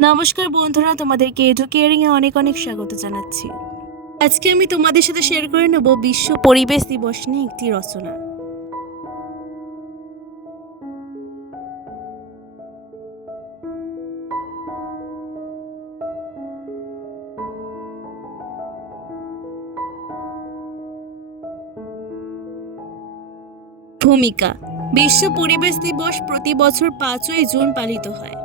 নমস্কার বন্ধুরা, তোমাদেরকে এডুকেয়ারিং এ অনেক অনেক স্বাগত জানাচ্ছি। আজকে আমি তোমাদের সাথে শেয়ার করে নেব বিশ্ব পরিবেশ দিবস নিয়ে একটি রচনা। ভূমিকা, বিশ্ব পরিবেশ দিবস প্রতি বছর পাঁচই জুন পালিত হয়।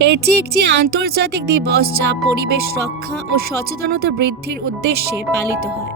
এটি একটি আন্তর্জাতিক দিবস যা পরিবেশ রক্ষা ও সচেতনতা বৃদ্ধির উদ্দেশ্যে পালিত হয়।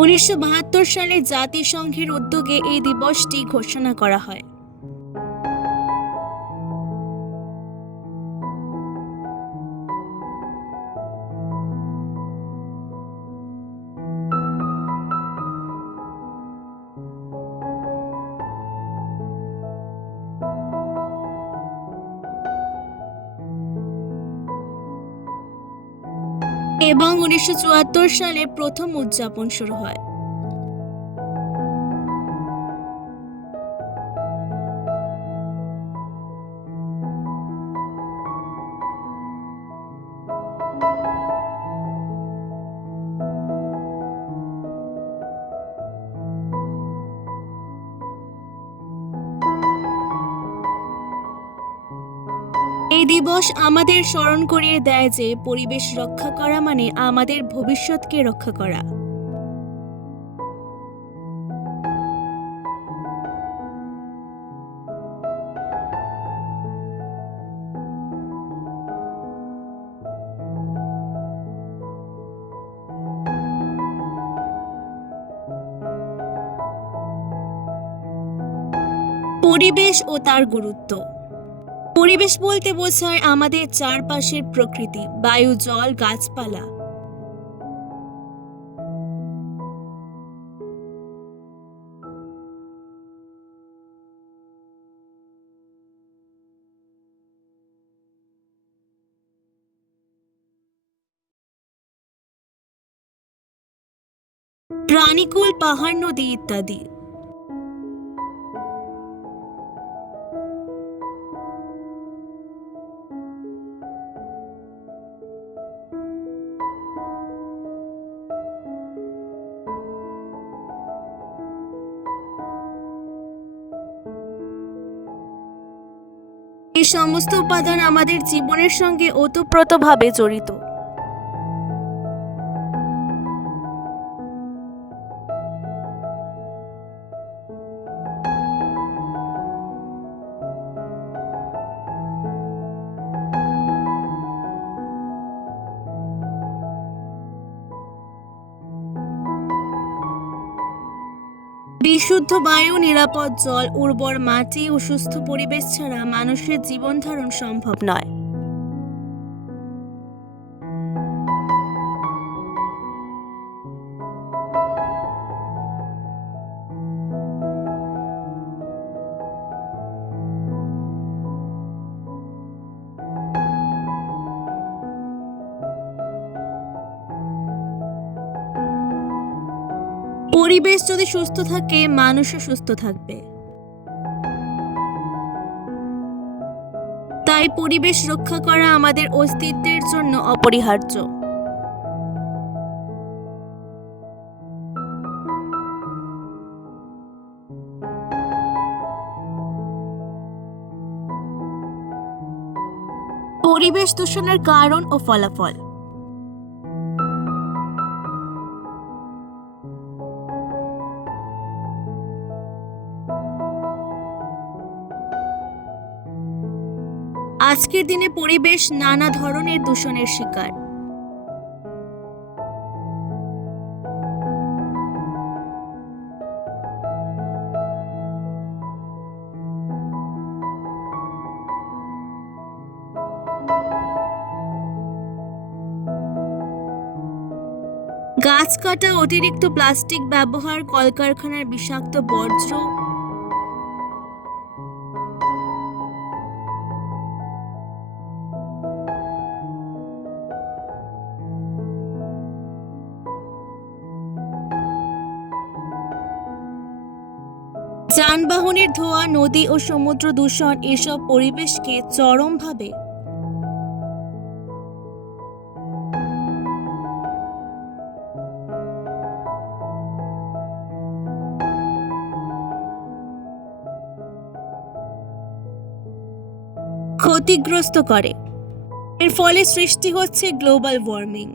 উনিশশো বাহাত্তর সালে জাতিসংঘের উদ্যোগে এই দিবসটি ঘোষণা করা হয়। এবং উনিশশো চুয়াত্তর সালে প্রথম উদযাপন শুরু হয়। এই দিবস আমাদের স্মরণ করিয়ে দেয় যে পরিবেশ রক্ষা করা মানে আমাদের ভবিষ্যৎকে রক্ষা করা। পরিবেশ ও তার গুরুত্ব। পরিবেশ বলতে বোঝায় আমাদের চারপাশের প্রকৃতি বায়ু জল গাছপালা। প্রাণীকুল পাহাড় নদী ইত্যাদি। সমস্ত উপাদান আমাদের জীবনের সঙ্গে ওতপ্রোতভাবে জড়িত। বিশুদ্ধ বায়ু, নিরাপদ জল, উর্বর মাটি ও সুস্থ পরিবেশ ছাড়া মানুষের জীবন ধারণ সম্ভব নয়। পরিবেশ যদি সুস্থ থাকে, মানুষও সুস্থ থাকবে। তাই পরিবেশ রক্ষা করা আমাদের অস্তিত্বের জন্য অপরিহার্য। পরিবেশ দূষণের কারণ ও ফলাফল। আজকের দিনে পরিবেশ নানা ধরনের দূষণের শিকার। গাছ কাটা অতিরিক্ত প্লাস্টিক ব্যবহার, কলকারখানার বিষাক্ত বর্জ্য যানবাহনের ধোঁয়া, নদী ও সমুদ্র দূষণ এসব পরিবেশকে চরমভাবে ক্ষতিগ্রস্ত করে। এর ফলে সৃষ্টি হচ্ছে গ্লোবাল ওয়ার্মিং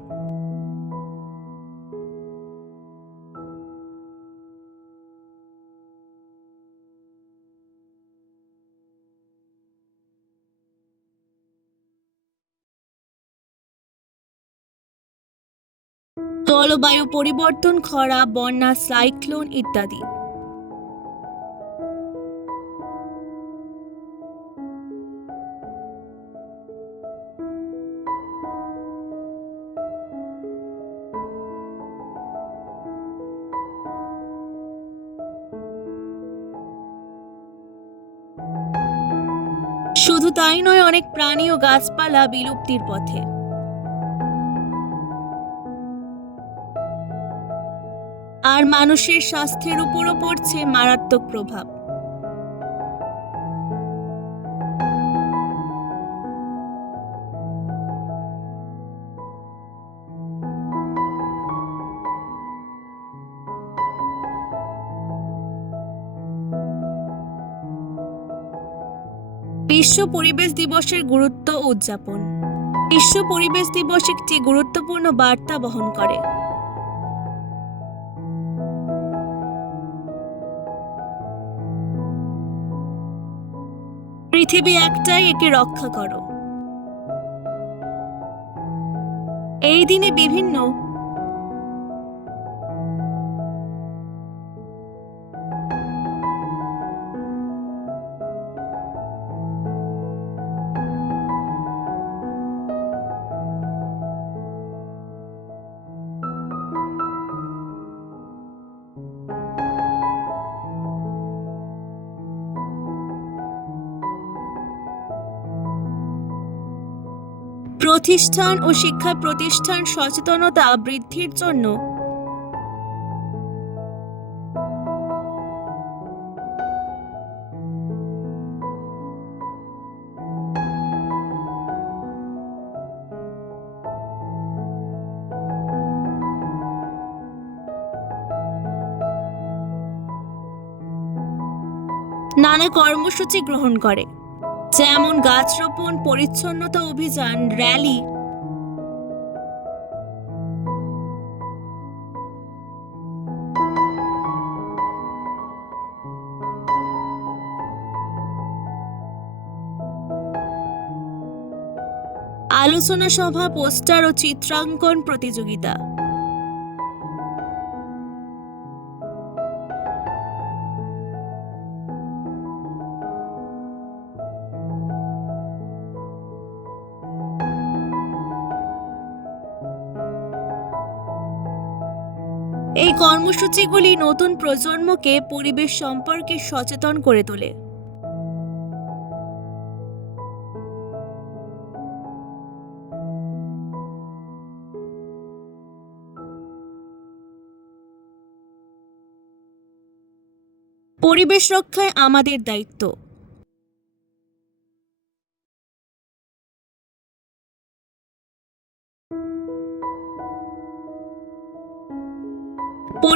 জলবায়ু পরিবর্তন, খরা, বন্যা, সাইক্লোন ইত্যাদি। শুধু তাই নয়, অনেক প্রাণী ও গাছপালা বিলুপ্তির পথে। আর মানুষের স্বাস্থ্যের উপরও পড়ছে মারাত্মক প্রভাব। বিশ্ব পরিবেশ দিবসের গুরুত্ব উদযাপন। বিশ্ব পরিবেশ দিবস একটি গুরুত্বপূর্ণ বার্তা বহন করে। পৃথিবী একটাই একে রক্ষা করো। এই দিনে বিভিন্ন প্রতিষ্ঠান ও শিক্ষা প্রতিষ্ঠান সচেতনতা বৃদ্ধির জন্য। নানা কর্মসূচি গ্রহণ করে। যেমন গাছ রোপণ পরিচ্ছন্নতা অভিযান র্যালি। আলোচনা সভা পোস্টার ও চিত্রাঙ্কন প্রতিযোগিতা। এই কর্মসূচিগুলি নতুন প্রজন্মকে পরিবেশ সম্পর্কে সচেতন করে তোলে। পরিবেশ রক্ষায় আমাদের দায়িত্ব।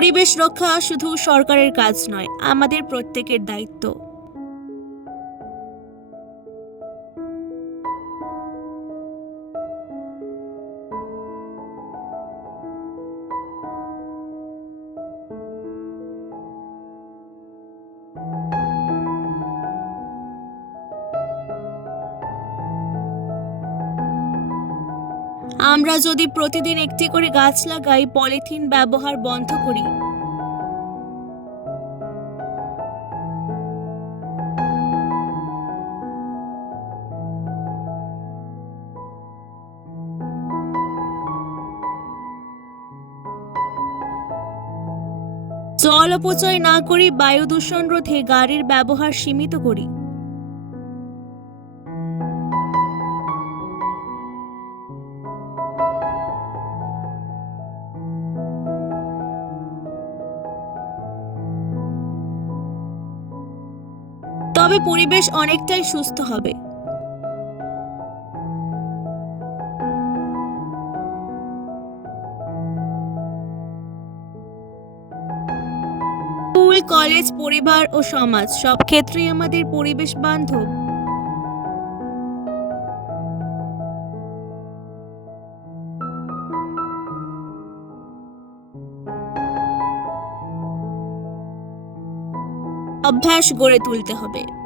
পরিবেশ রক্ষা শুধু সরকারের কাজ নয় আমাদের প্রত্যেকের দায়িত্ব। আমরা যদি প্রতিদিন একটি করে গাছ লাগাই, পলিথিন ব্যবহার বন্ধ করি। জল অপচয় না করি বায়ু দূষণ রোধে গাড়ির ব্যবহার সীমিত করি। পরিবেশ অনেকটাই সুস্থ হবে। স্কুল, কলেজ, পরিবার ও সমাজ সব ক্ষেত্রেই আমাদের পরিবেশ বান্ধব। অভ্যাস গড়ে তুলতে হবে।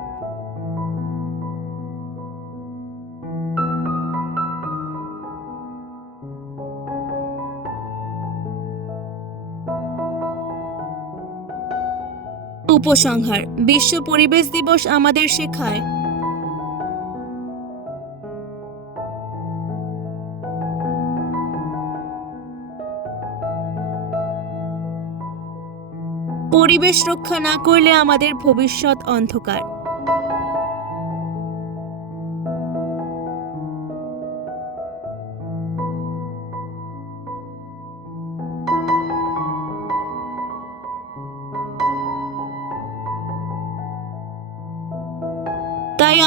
উপসংহার বিশ্ব পরিবেশ দিবস আমাদের শেখায়। পরিবেশ রক্ষা না করলে আমাদের ভবিষ্যৎ অন্ধকার।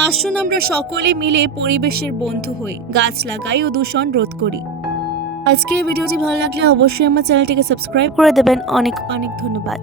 আসুন আমরা সকলে মিলে পরিবেশের বন্ধু হই, গাছ লাগাই ও দূষণ রোধ করি। আজকের ভিডিওটি ভালো লাগলে অবশ্যই আমার চ্যানেলটিকে সাবস্ক্রাইব করে দেবেন। অনেক অনেক ধন্যবাদ।